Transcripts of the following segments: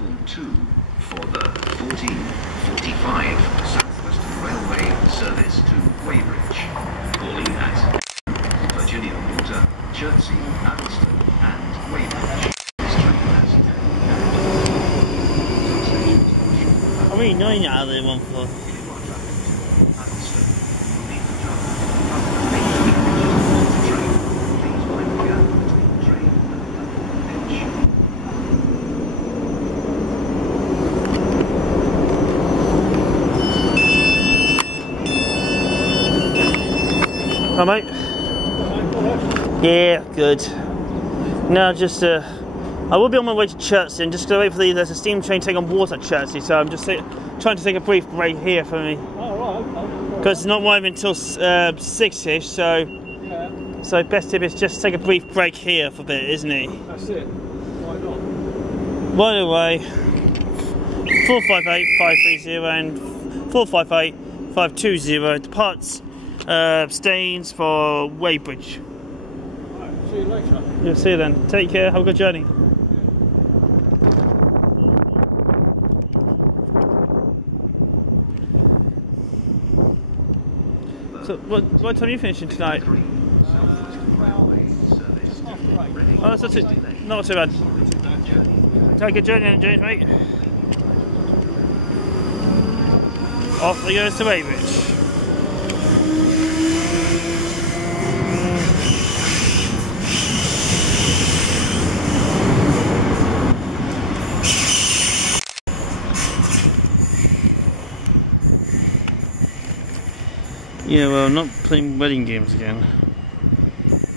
platform 2 for the 1445 South Western Railway service to Weybridge. Calling at Virginia Water, Chertsey, Addlestone and Weybridge. This train has I'm really knowing out of the one for. Hi mate. Yeah, good. Now just I will be on my way to Chertsey. I'm just going to wait for there's a steam train taking on water at Chertsey, so I'm just trying to take a brief break here for me. Oh, right. Because it's not arriving until 6ish, so Yeah. so best tip is just take a brief break here for a bit, isn't it? That's it. Why not? Right away. 458-530 and 458-520 departs. Stains for Weybridge. Right, see you later. You'll see you then. Take care, have a good journey. So, what time are you finishing tonight? Oh, that's not too bad. Take a good journey, James, mate. Off he goes to Weybridge. Yeah, well, I'm not playing wedding games again.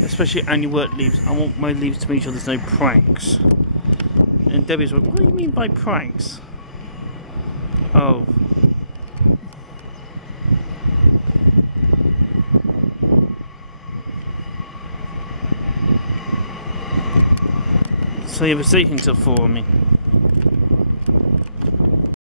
Especially annual work leaves. I want my leaves to make sure there's no pranks. And Debbie's like, what do you mean by pranks? Oh. So you have a station till 4 on me.